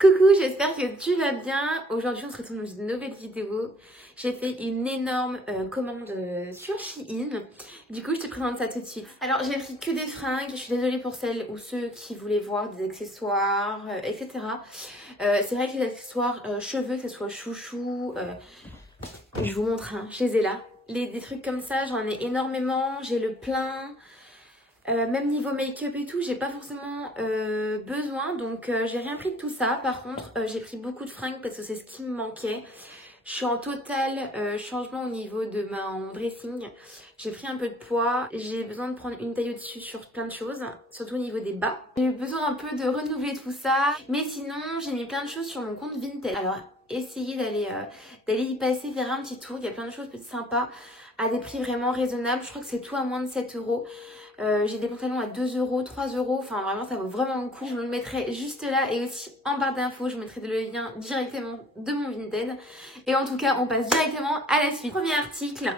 Coucou, j'espère que tu vas bien. Aujourd'hui, on se retrouve dans une nouvelle vidéo. J'ai fait une énorme commande sur Shein. Du coup, je te présente ça tout de suite. Alors, j'ai pris que des fringues. Je suis désolée pour celles ou ceux qui voulaient voir des accessoires, etc. C'est vrai que les accessoires cheveux, que ce soit chouchou, je vous montre, hein, je les ai là. Des trucs comme ça, j'en ai énormément. J'ai le plein. Même niveau make-up et tout, j'ai pas forcément besoin, donc j'ai rien pris de tout ça. Par contre, j'ai pris beaucoup de fringues parce que c'est ce qui me manquait. Je suis en total changement au niveau de mon dressing. J'ai pris un peu de poids, j'ai besoin de prendre une taille au-dessus sur plein de choses, surtout au niveau des bas. J'ai eu besoin un peu de renouveler tout ça, mais sinon j'ai mis plein de choses sur mon compte Vinted. Alors essayez d'aller y passer, faire un petit tour, il y a plein de choses peut-être sympas à des prix vraiment raisonnables. Je crois que c'est tout à moins de 7 euros. J'ai des pantalons à 2 euros, 3 euros, enfin vraiment ça vaut vraiment le coup. Je vous le mettrai juste là et aussi en barre d'infos, je vous mettrai le lien directement de mon Vinted. Et en tout cas, on passe directement à la suite. Premier article,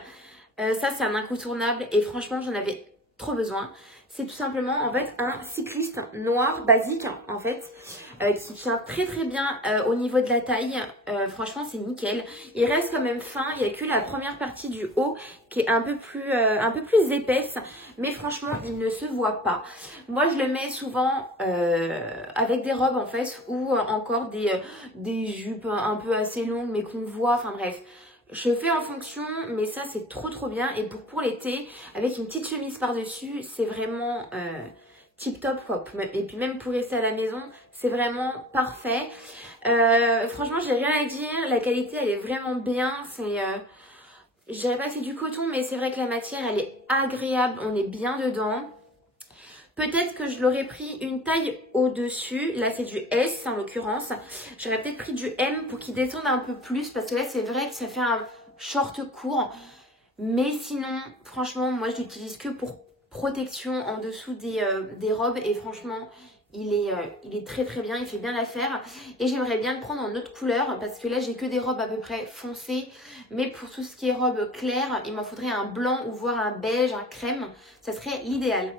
ça c'est un incontournable et franchement j'en avais trop besoin. C'est tout simplement en fait un cycliste noir basique en fait qui tient très très bien au niveau de la taille. Franchement c'est nickel. Il reste quand même fin, il n'y a que la première partie du haut qui est un peu plus épaisse, mais franchement il ne se voit pas. Moi je le mets souvent avec des robes en fait ou encore des jupes un peu assez longues mais qu'on voit, enfin bref. Je fais en fonction, mais ça c'est trop bien. Et pour l'été, avec une petite chemise par-dessus, c'est vraiment tip top quoi. Et puis même pour rester à la maison, c'est vraiment parfait. Franchement, j'ai rien à dire. La qualité, elle est vraiment bien. Je dirais pas que c'est du coton, mais c'est vrai que la matière, elle est agréable. On est bien dedans. Peut-être que je l'aurais pris une taille au-dessus. Là, c'est du S en l'occurrence. J'aurais peut-être pris du M pour qu'il descende un peu plus. Parce que là, c'est vrai que ça fait un short court. Mais sinon, franchement, moi, je l'utilise que pour protection en dessous des robes. Et franchement, il est très bien. Il fait bien l'affaire. Et j'aimerais bien le prendre en autre couleur. Parce que là, j'ai que des robes à peu près foncées. Mais pour tout ce qui est robe claire, il m'en faudrait un blanc ou voire un beige, un crème. Ça serait l'idéal.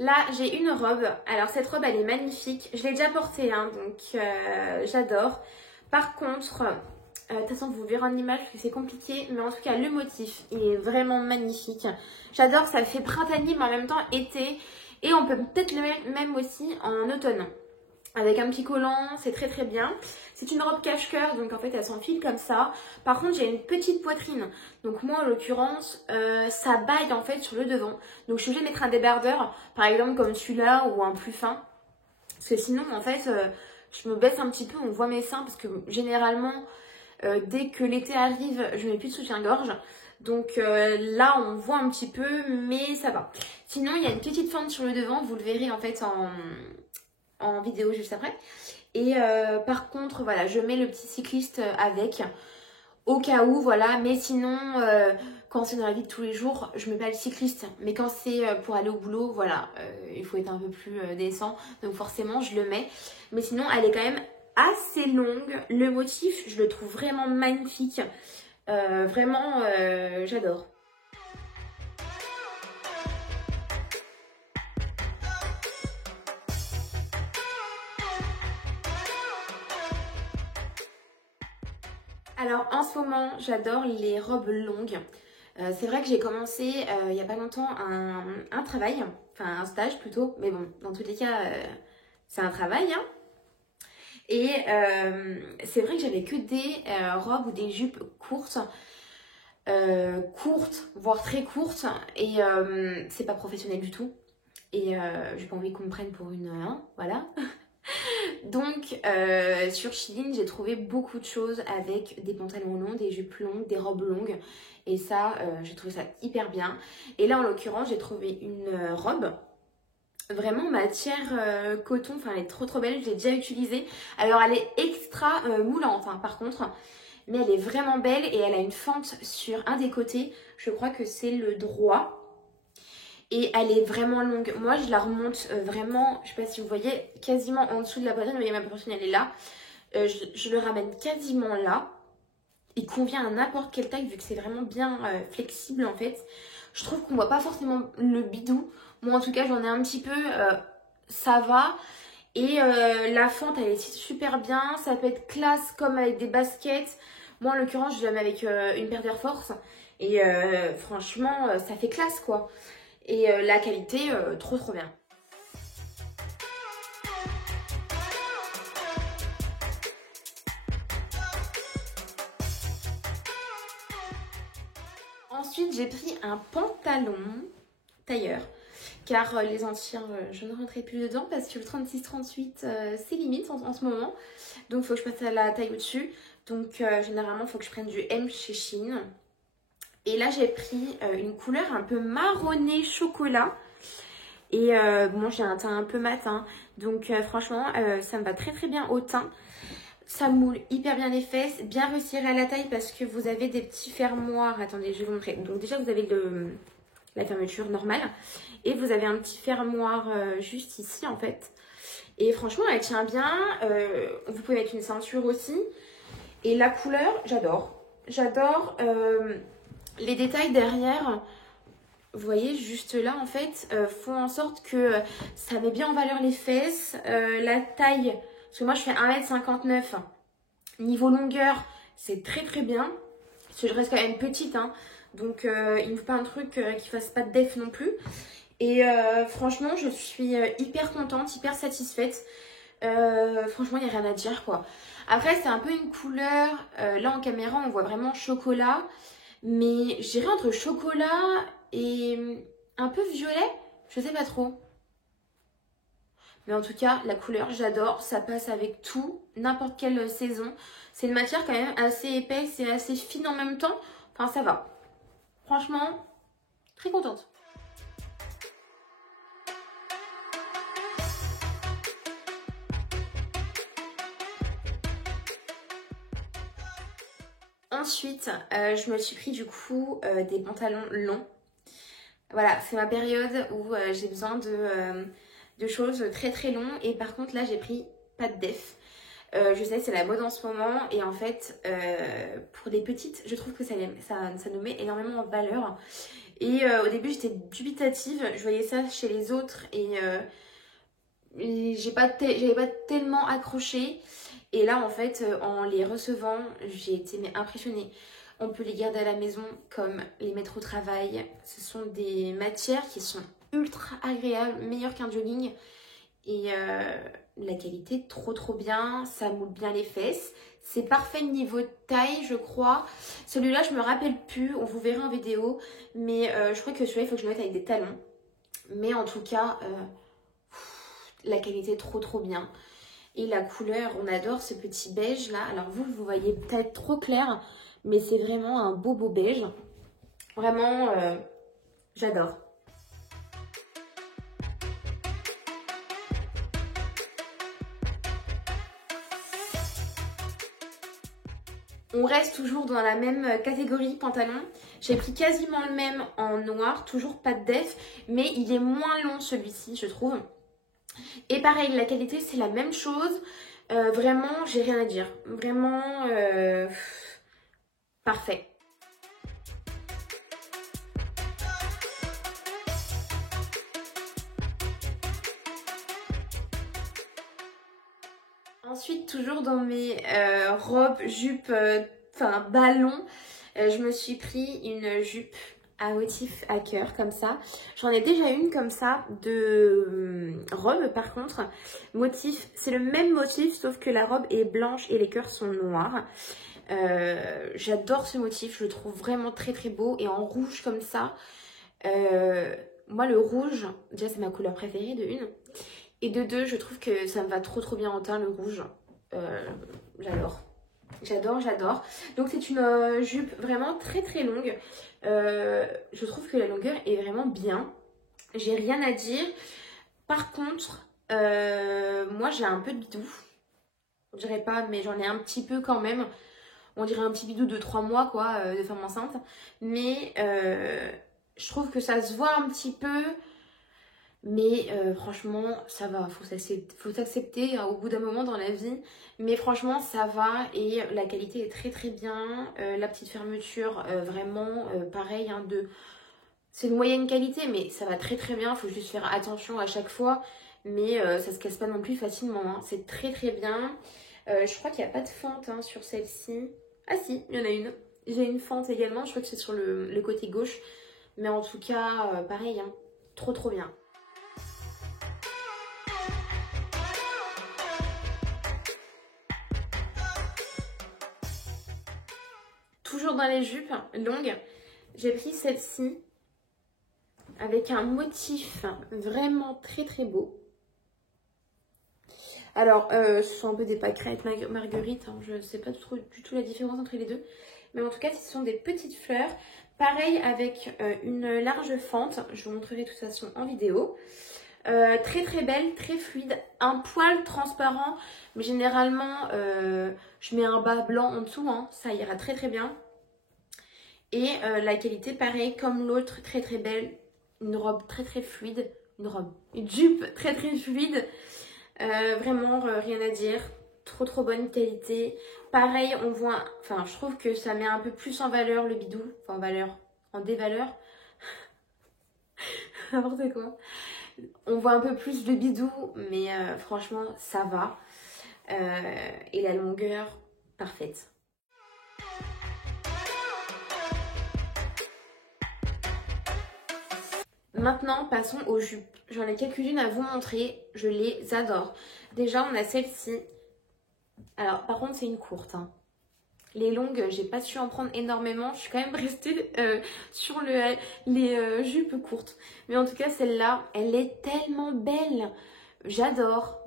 Là, j'ai une robe. Alors, cette robe, elle est magnifique. Je l'ai déjà portée, hein, donc j'adore. Par contre, de toute façon, vous verrez en image parce que c'est compliqué. Mais en tout cas, le motif, il est vraiment magnifique. J'adore, ça fait printanier, mais en même temps été. Et on peut peut-être le mettre même aussi en automne. Avec un petit collant, c'est très bien. C'est une robe cache-cœur, donc en fait elle s'enfile comme ça. Par contre j'ai une petite poitrine, donc moi en l'occurrence ça baille en fait sur le devant. Donc je suis obligée de mettre un débardeur, par exemple comme celui-là ou un plus fin. Parce que sinon en fait je me baisse un petit peu, on voit mes seins parce que généralement dès que l'été arrive je mets plus de soutien-gorge. Donc là on voit un petit peu mais ça va. Sinon il y a une petite fente sur le devant, vous le verrez en fait en vidéo juste après. Et par contre voilà, je mets le petit cycliste avec au cas où, voilà. Mais sinon quand c'est dans la vie de tous les jours, je mets pas le cycliste. Mais quand c'est pour aller au boulot, voilà, il faut être un peu plus décent, donc forcément je le mets. Mais sinon elle est quand même assez longue. Le motif je le trouve vraiment magnifique, vraiment j'adore. Alors en ce moment j'adore les robes longues. C'est vrai que j'ai commencé il n'y a pas longtemps un travail, enfin un stage plutôt, mais bon dans tous les cas c'est un travail hein. Et c'est vrai que j'avais que des robes ou des jupes courtes, voire très courtes, et c'est pas professionnel du tout. Et j'ai pas envie qu'on me prenne pour une voilà. Donc sur Shein j'ai trouvé beaucoup de choses avec des pantalons longs, des jupes longues, des robes longues. Et ça j'ai trouvé ça hyper bien. Et là en l'occurrence j'ai trouvé une robe vraiment matière coton. Enfin elle est trop belle, je l'ai déjà utilisée. Alors elle est extra moulante hein, par contre. Mais elle est vraiment belle et elle a une fente sur un des côtés. Je crois que c'est le droit. Et elle est vraiment longue. Moi, je la remonte vraiment, je sais pas si vous voyez, quasiment en dessous de la poitrine. Vous voyez, ma poitrine, elle est là. Je le ramène quasiment là. Il convient à n'importe quelle taille vu que c'est vraiment bien flexible en fait. Je trouve qu'on voit pas forcément le bidou. Moi en tout cas j'en ai un petit peu, ça va. Et la fente elle est super bien, ça peut être classe comme avec des baskets. Moi en l'occurrence je la mets avec une paire d'Air Force. Et franchement ça fait classe quoi. Et la qualité trop bien. Ensuite j'ai pris un pantalon tailleur. Car les entières, je ne rentrais plus dedans parce que le 36-38, c'est limite en ce moment. Donc, il faut que je passe à la taille au-dessus. Donc, généralement, il faut que je prenne du M chez Shein. Et là, j'ai pris une couleur un peu marronné chocolat. Et bon, j'ai un teint un peu mat. Hein. Donc, franchement, ça me va très bien au teint. Ça moule hyper bien les fesses, bien resserré à la taille parce que vous avez des petits fermoirs. Attendez, je vais vous montrer. Donc, déjà, vous avez la fermeture normale. Et vous avez un petit fermoir juste ici en fait. Et franchement elle tient bien. Vous pouvez mettre une ceinture aussi. Et la couleur, j'adore. J'adore les détails derrière. Vous voyez juste là en fait font en sorte que ça met bien en valeur les fesses. La taille, parce que moi je fais 1m59. Niveau longueur, c'est très bien. Parce que je reste quand même petite. Hein. Donc il ne faut pas un truc qui fasse pas de def non plus. Et franchement, je suis hyper contente, hyper satisfaite. Franchement, il n'y a rien à dire quoi. Après, c'est un peu une couleur. Là, en caméra, on voit vraiment chocolat. Mais je dirais entre chocolat et un peu violet. Je sais pas trop. Mais en tout cas, la couleur, j'adore. Ça passe avec tout, n'importe quelle saison. C'est une matière quand même assez épaisse et assez fine en même temps. Enfin, ça va. Franchement, très contente. Ensuite, je me suis pris du coup des pantalons longs. Voilà, c'est ma période où j'ai besoin de choses très longs. Et par contre, là, j'ai pris pas de def. Je sais, c'est la mode en ce moment. Et en fait, pour les petites, je trouve que ça nous met énormément en valeur. Et au début, j'étais dubitative. Je voyais ça chez les autres et j'avais pas tellement accroché. Et là, en fait, en les recevant, j'ai été impressionnée. On peut les garder à la maison comme les mettre au travail. Ce sont des matières qui sont ultra agréables, meilleures qu'un jogging. Et la qualité, trop bien. Ça moule bien les fesses. C'est parfait niveau taille, je crois. Celui-là, je me rappelle plus. On vous verra en vidéo. Mais je crois que celui-là, il faut que je le mette avec des talons. Mais en tout cas, la qualité est trop bien. Et la couleur, on adore ce petit beige là. Alors vous voyez peut-être trop clair, mais c'est vraiment un beau beige. Vraiment, j'adore. On reste toujours dans la même catégorie pantalon. J'ai pris quasiment le même en noir, toujours pas de def, mais il est moins long celui-ci, je trouve. Et pareil, la qualité, c'est la même chose. Vraiment, j'ai rien à dire. Vraiment, parfait. Ensuite, toujours dans mes robes, jupes, enfin ballons, je me suis pris une jupe à motif à cœur comme ça. J'en ai déjà une comme ça de robe par contre. Motif, c'est le même motif sauf que la robe est blanche et les cœurs sont noirs. J'adore ce motif, je le trouve vraiment très beau et en rouge comme ça. Moi le rouge, déjà c'est ma couleur préférée de une. Et de deux, je trouve que ça me va trop bien en teint le rouge. J'adore. J'adore. Donc c'est une jupe vraiment très longue. Je trouve que la longueur est vraiment bien. J'ai rien à dire. Par contre, moi j'ai un peu de bidou. Je dirais pas, mais j'en ai un petit peu quand même. On dirait un petit bidou de 3 mois quoi, de femme enceinte. Mais je trouve que ça se voit un petit peu. Mais franchement, ça va, faut s'accepter au bout d'un moment dans la vie. Mais franchement, ça va et la qualité est très bien. La petite fermeture, vraiment pareil, hein, c'est une moyenne qualité, mais ça va très très bien. Il faut juste faire attention à chaque fois. Mais ça se casse pas non plus facilement. Hein. C'est très très bien. Je crois qu'il n'y a pas de fente hein, sur celle-ci. Ah si, il y en a une. J'ai une fente également. Je crois que c'est sur le côté gauche. Mais en tout cas, pareil. Hein. Trop trop bien. Toujours dans les jupes longues, j'ai pris celle-ci avec un motif vraiment très très beau. Alors, ce sont un peu des pâquerettes marguerites, hein, je ne sais pas du tout la différence entre les deux. Mais en tout cas, ce sont des petites fleurs. Pareil avec une large fente, je vous montrerai de toute façon en vidéo. Très très belle, très fluide, un poil transparent, mais généralement je mets un bas blanc en dessous, hein, ça ira très très bien. Et la qualité pareil comme l'autre, très très belle, une robe très très fluide, une jupe très très fluide, vraiment rien à dire, trop trop bonne qualité. Pareil on voit, enfin je trouve que ça met un peu plus en valeur le bidou, enfin en valeur, en dévaleur, n'importe quoi. On voit un peu plus le bidou, mais franchement, ça va. Et la longueur, parfaite. Maintenant, passons aux jupes. J'en ai quelques-unes à vous montrer. Je les adore. Déjà, on a celle-ci. Alors, par contre, c'est une courte. Hein. Les longues, j'ai pas su en prendre énormément. Je suis quand même restée sur les jupes courtes. Mais en tout cas, celle-là, elle est tellement belle. J'adore.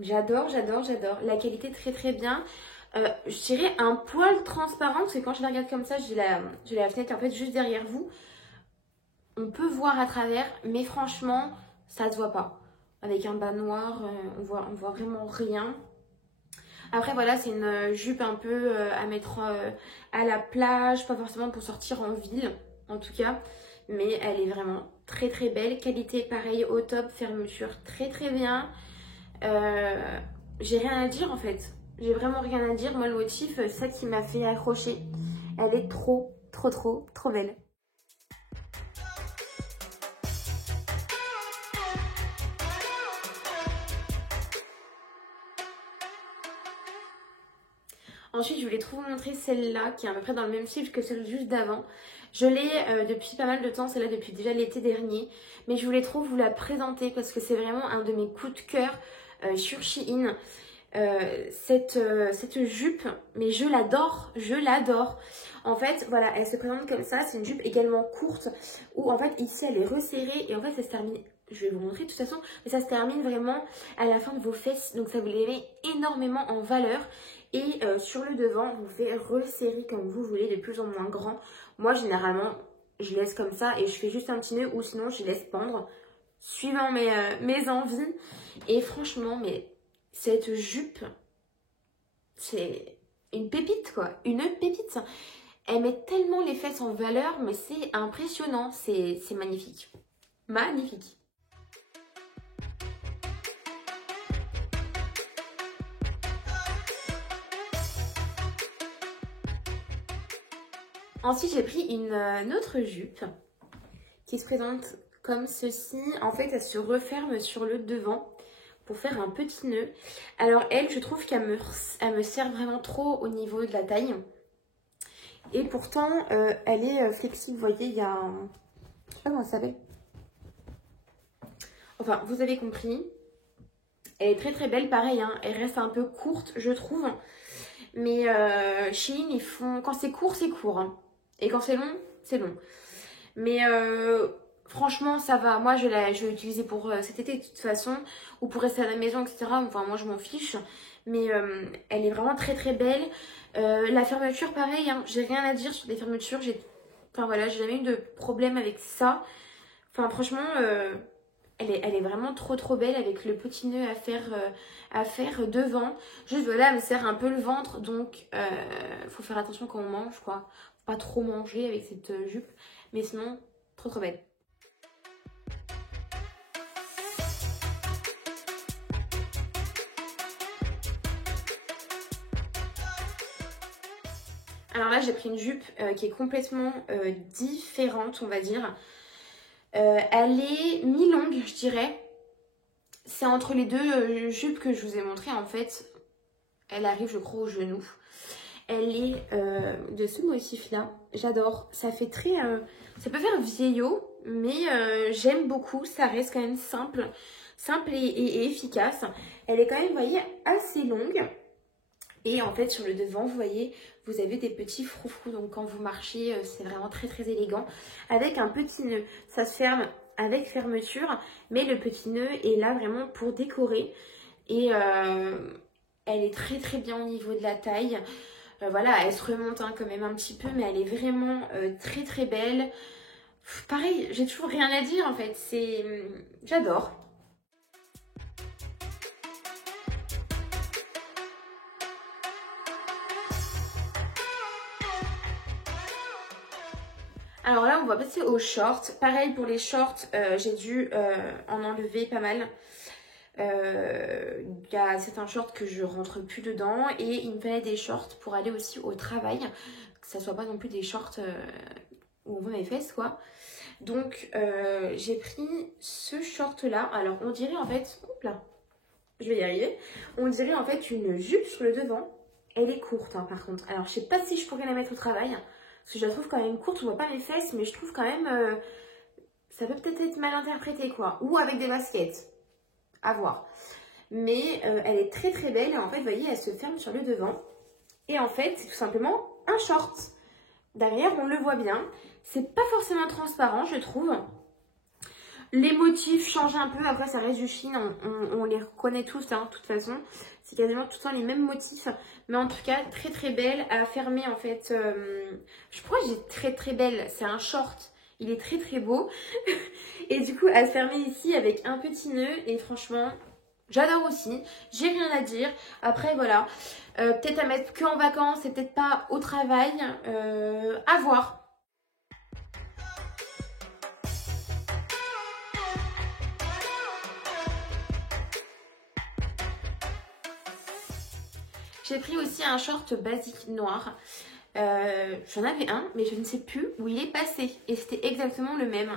J'adore, j'adore, j'adore. La qualité très très bien. Je dirais un poil transparent. Parce que quand je la regarde comme ça, j'ai la fenêtre en fait juste derrière vous. On peut voir à travers. Mais franchement, ça se voit pas. Avec un bas noir, on voit vraiment rien. Après voilà, c'est une jupe un peu à mettre à la plage, pas forcément pour sortir en ville en tout cas, mais elle est vraiment très très belle, qualité pareil au top, fermeture très très bien, j'ai rien à dire en fait, j'ai vraiment rien à dire, moi le motif, c'est ça qui m'a fait accrocher, elle est trop trop trop trop belle. Ensuite, je voulais trop vous montrer celle-là, qui est à peu près dans le même style que celle juste d'avant. Je l'ai depuis pas mal de temps, celle-là depuis déjà l'été dernier. Mais je voulais trop vous la présenter parce que c'est vraiment un de mes coups de cœur sur Shein. Cette jupe, mais je l'adore, je l'adore. En fait, voilà, elle se présente comme ça. C'est une jupe également courte où en fait ici elle est resserrée et en fait ça se termine. Je vais vous montrer de toute façon, mais ça se termine vraiment à la fin de vos fesses. Donc ça vous les met énormément en valeur. Et sur le devant, vous faites resserrer comme vous voulez, de plus en moins grand. Moi, généralement, je laisse comme ça et je fais juste un petit nœud ou sinon je laisse pendre, suivant mes envies. Et franchement, mais cette jupe, c'est une pépite quoi, une pépite. Elle met tellement les fesses en valeur, mais c'est impressionnant, c'est magnifique. Magnifique. Ensuite, j'ai pris une autre jupe qui se présente comme ceci. En fait, elle se referme sur le devant pour faire un petit nœud. Alors elle, je trouve qu'elle me sert vraiment trop au niveau de la taille. Et pourtant, elle est flexible. Vous voyez, il y a un... Je sais pas comment ça s'appelle. Enfin, vous avez compris. Elle est très très belle, pareil. Hein, elle reste un peu courte, je trouve. Mais Shein, ils font... Quand c'est court, c'est court. Hein. Et quand c'est long, c'est long. Mais franchement, ça va. Moi, je vais l'utiliser pour cet été de toute façon. Ou pour rester à la maison, etc. Enfin, moi, je m'en fiche. Mais elle est vraiment très très belle. La fermeture, pareil. Hein, j'ai rien à dire sur les fermetures. Enfin, voilà, j'ai jamais eu de problème avec ça. Enfin, franchement, elle est vraiment trop trop belle avec le petit nœud à faire devant. Juste, voilà, elle me serre un peu le ventre. Donc, faut faire attention quand on mange, quoi. Faut pas trop manger avec cette jupe. Mais sinon, trop trop belle. Alors là, j'ai pris une jupe qui est complètement différente, on va dire. Elle est mi-longue, je dirais. C'est entre les deux jupes que je vous ai montrées en fait. Elle arrive, je crois, au genou. Elle est de ce motif-là. J'adore. Ça fait très... ça peut faire vieillot, mais j'aime beaucoup. Ça reste quand même simple. Simple et efficace. Elle est quand même, vous voyez, assez longue. Et en fait, sur le devant, vous voyez, vous avez des petits froufrous. Donc, quand vous marchez, c'est vraiment très, très élégant. Avec un petit nœud. Ça se ferme avec fermeture. Mais le petit nœud est là vraiment pour décorer. Et elle est très, très bien au niveau de la taille. Voilà, elle se remonte hein, quand même un petit peu. Mais elle est vraiment très, très belle. Pareil, j'ai toujours rien à dire en fait. J'adore. Alors là, on va passer aux shorts. Pareil pour les shorts, j'ai dû en enlever pas mal. C'est un short que je rentre plus dedans et il me fallait des shorts pour aller aussi au travail. Que ça soit pas non plus des shorts où on voit mes fesses quoi. Donc j'ai pris ce short là. Alors on dirait en fait, hop là, je vais y arriver. On dirait en fait une jupe sur le devant. Elle est courte hein, par contre. Alors je sais pas si je pourrais la mettre au travail. Parce que je la trouve quand même courte, on voit pas mes fesses, mais je trouve quand même... ça peut peut-être être mal interprété, quoi. Ou avec des baskets. À voir. Mais elle est très très belle. Et en fait, vous voyez, elle se ferme sur le devant. Et en fait, c'est tout simplement un short. Derrière, on le voit bien. C'est pas forcément transparent, je trouve. Les motifs changent un peu. Après, ça reste du Chine. On les reconnaît tous, hein, de toute façon. C'est quasiment tout le temps les mêmes motifs. Mais en tout cas, très très belle. À fermer, en fait. Je crois que j'ai très très belle. C'est un short. Il est très très beau. Et du coup, à se fermer ici avec un petit nœud. Et franchement, j'adore aussi. J'ai rien à dire. Après, voilà. Peut-être à mettre que en vacances et peut-être pas au travail. À voir. J'ai pris aussi un short basique noir. J'en avais un, mais je ne sais plus où il est passé. Et c'était exactement le même.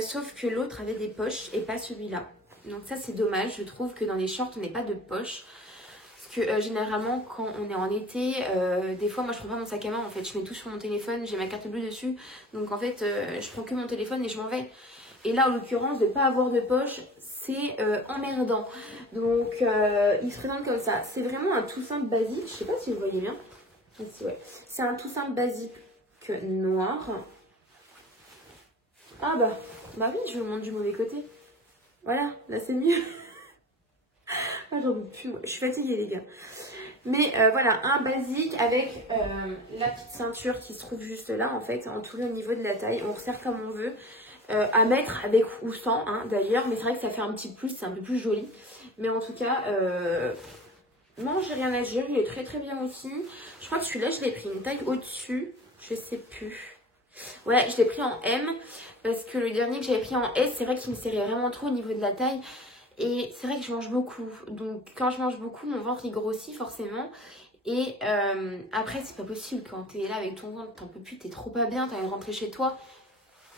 Sauf que l'autre avait des poches et pas celui-là. Donc ça, c'est dommage. Je trouve que dans les shorts, on n'a pas de poches. Parce que généralement, quand on est en été, des fois, moi, je prends pas mon sac à main. En fait, je mets tout sur mon téléphone. J'ai ma carte bleue dessus. Donc en fait, je prends que mon téléphone et je m'en vais. Et là, en l'occurrence, de ne pas avoir de poche, c'est emmerdant. Donc, il se présente comme ça. C'est vraiment un tout simple basique. Je sais pas si vous voyez bien. Ici, ouais. C'est un tout simple basique noir. Ah bah oui, je vous montre du mauvais côté. Voilà, là c'est mieux. Ah, j'en peux plus. Je suis fatiguée, les gars. Mais voilà, un basique avec la petite ceinture qui se trouve juste là, en fait, en tout le niveau de la taille. On resserre comme on veut. À mettre avec ou sans hein, d'ailleurs, mais c'est vrai que ça fait un petit plus, c'est un peu plus joli. Mais en tout cas, non, j'ai rien à dire, il est très très bien aussi. Je crois que celui-là, je l'ai pris une taille au-dessus, je sais plus. Ouais, je l'ai pris en M, parce que le dernier que j'avais pris en S, c'est vrai qu'il me serrait vraiment trop au niveau de la taille. Et c'est vrai que je mange beaucoup, donc quand je mange beaucoup, mon ventre il grossit forcément. Et après, c'est pas possible quand t'es là avec ton ventre, t'en peux plus, t'es trop pas bien, t'as envie de rentrer chez toi.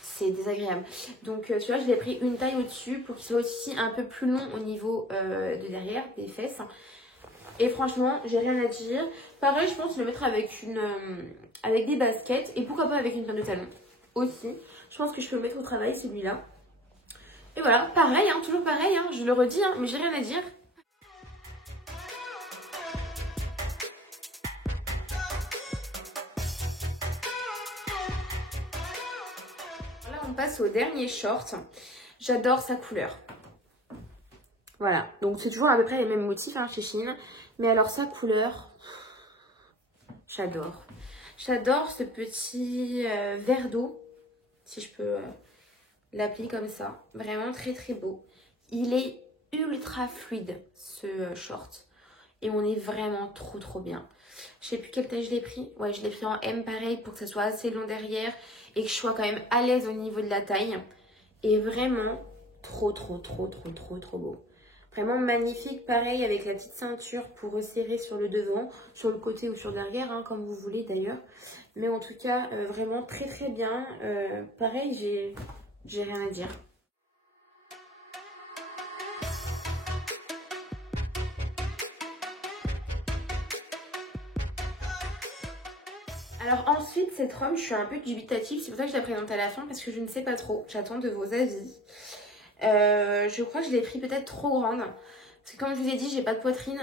C'est désagréable. Donc celui-là, je l'ai pris une taille au-dessus pour qu'il soit aussi un peu plus long au niveau de derrière, des fesses. Et franchement, j'ai rien à dire. Pareil, je pense le mettre avec avec des baskets et pourquoi pas avec une paire de talons aussi. Je pense que je peux le mettre au travail, celui-là. Et voilà, pareil, hein, toujours pareil, hein, je le redis, hein, mais j'ai rien à dire. Là, on passe au dernier short. J'adore sa couleur. Voilà, donc c'est toujours à peu près les mêmes motifs hein, chez Shein. Mais alors sa couleur, j'adore. J'adore ce petit verre d'eau, si je peux l'appeler comme ça. Vraiment très très beau. Il est ultra fluide ce short. Et on est vraiment trop trop bien. Je sais plus quelle taille je l'ai pris. Ouais, je l'ai pris en M pareil pour que ça soit assez long derrière. Et que je sois quand même à l'aise au niveau de la taille. Et vraiment trop trop trop trop trop trop beau. Vraiment magnifique, pareil avec la petite ceinture pour resserrer sur le devant, sur le côté ou sur derrière, hein, comme vous voulez d'ailleurs. Mais en tout cas, vraiment très très bien. Pareil, j'ai rien à dire. Alors ensuite, cette robe, je suis un peu dubitative. C'est pour ça que je la présente à la fin parce que je ne sais pas trop. J'attends de vos avis. Je crois que je l'ai pris peut-être trop grande. Parce que comme je vous ai dit, j'ai pas de poitrine.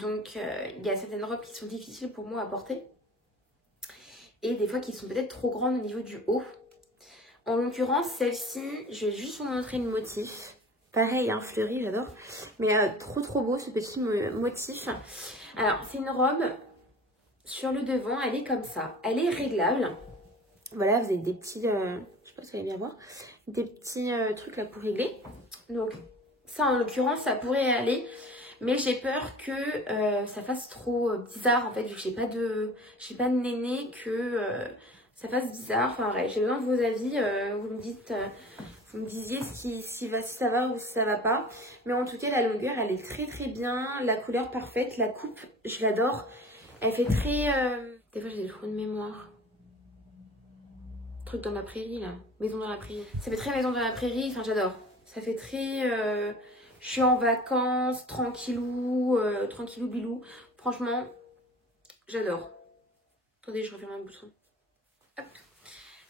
Donc il y a certaines robes qui sont difficiles pour moi à porter. Et des fois qui sont peut-être trop grandes au niveau du haut. En l'occurrence, celle-ci, je vais juste vous montrer le motif. Pareil, hein, fleuri, j'adore. Mais trop beau ce petit motif. Alors, c'est une robe... Sur le devant, elle est comme ça. Elle est réglable. Voilà, vous avez des petits... je sais pas si vous allez bien voir. Des petits trucs là pour régler. Donc, ça en l'occurrence, ça pourrait aller. Mais j'ai peur que ça fasse trop bizarre. En fait, vu que j'ai pas de néné, que ça fasse bizarre. Enfin, ouais, j'ai besoin de vos avis. Vous me dites... vous me disiez si ça va ou si ça va pas. Mais en tout cas, la longueur, elle est très bien. La couleur parfaite. La coupe, je l'adore. Elle fait très... Des fois j'ai des trous de mémoire. Truc dans la prairie là. Maison dans la prairie. Ça fait très maison dans la prairie. Enfin j'adore. Ça fait très... Je suis en vacances, tranquillou, tranquillou bilou. Franchement, j'adore. Attendez, je referme un bouton. Hop.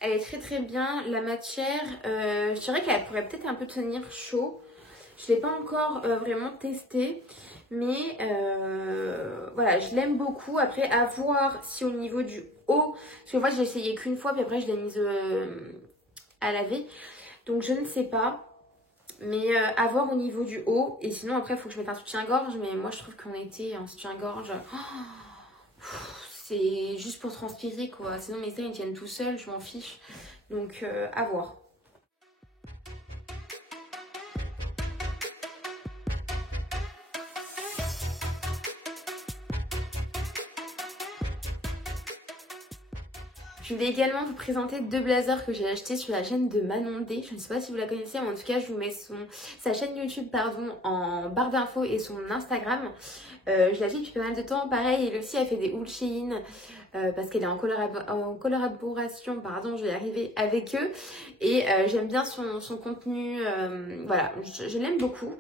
Elle est très bien. La matière, je dirais qu'elle pourrait peut-être un peu tenir chaud. Je ne l'ai pas encore vraiment testée. Mais voilà, je l'aime beaucoup. Après, à voir si au niveau du haut... Parce que moi, j'ai essayé qu'une fois, puis après, je l'ai mise à laver. Donc, je ne sais pas. Mais à voir au niveau du haut. Et sinon, après, il faut que je mette un soutien-gorge. Mais moi, je trouve qu'en été, un soutien-gorge... c'est juste pour transpirer, quoi. Sinon, mes seins, ils tiennent tout seuls. Je m'en fiche. Donc, à voir. Je voulais également vous présenter deux blazers que j'ai achetés sur la chaîne de Manon D. Je ne sais pas si vous la connaissez, mais en tout cas, je vous mets sa chaîne YouTube en barre d'infos et son Instagram. Je l'ai acheté depuis pas mal de temps. Pareil, elle aussi, elle fait des hauls Shein parce qu'elle est en collaboration, pardon, je vais y arriver, avec eux. Et j'aime bien son contenu. Voilà, je l'aime beaucoup.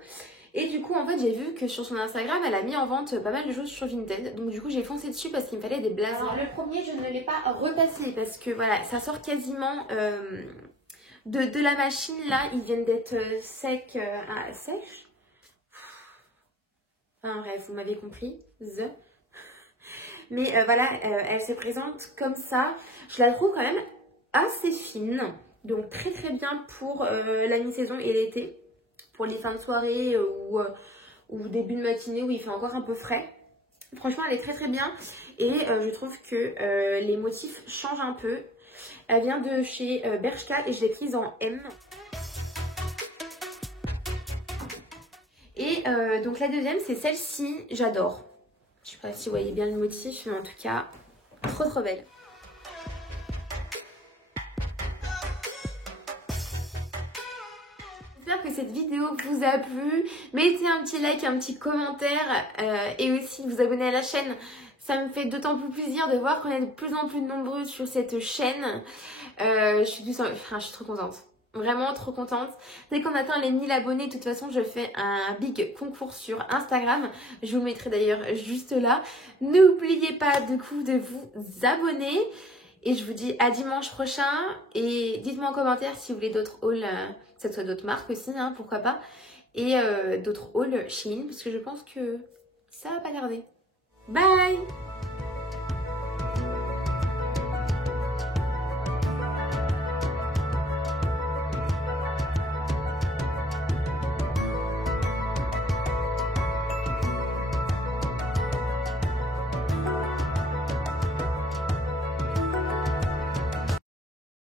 Et du coup, en fait, j'ai vu que sur son Instagram, elle a mis en vente pas mal de choses sur Vinted. Donc du coup, j'ai foncé dessus parce qu'il me fallait des blazers. Alors, le premier, je ne l'ai pas repassé parce que voilà, ça sort quasiment de la machine. Là, ils viennent d'être sèches. Enfin bref, vous m'avez compris. Mais voilà, elle se présente comme ça. Je la trouve quand même assez fine. Donc très bien pour la mi-saison et l'été. Pour les fins de soirée ou début de matinée où il fait encore un peu frais. Franchement, elle est très bien. Et je trouve que les motifs changent un peu. Elle vient de chez Bershka et je l'ai prise en M. Et donc la deuxième, c'est celle-ci. J'adore. Je sais pas si vous voyez bien le motif, mais en tout cas, trop belle. J'espère que cette vidéo vous a plu. Mettez un petit like, un petit commentaire et aussi vous abonner à la chaîne. Ça me fait d'autant plus plaisir de voir qu'on est de plus en plus nombreux sur cette chaîne. Je suis trop contente. Vraiment trop contente. Dès qu'on atteint les 1000 abonnés, de toute façon, je fais un big concours sur Instagram. Je vous le mettrai d'ailleurs juste là. N'oubliez pas du coup de vous abonner. Et je vous dis à dimanche prochain. Et dites-moi en commentaire si vous voulez d'autres hauls, que ce soit d'autres marques aussi, hein, pourquoi pas. Et d'autres hauls Shein, parce que je pense que ça va pas tarder. Bye!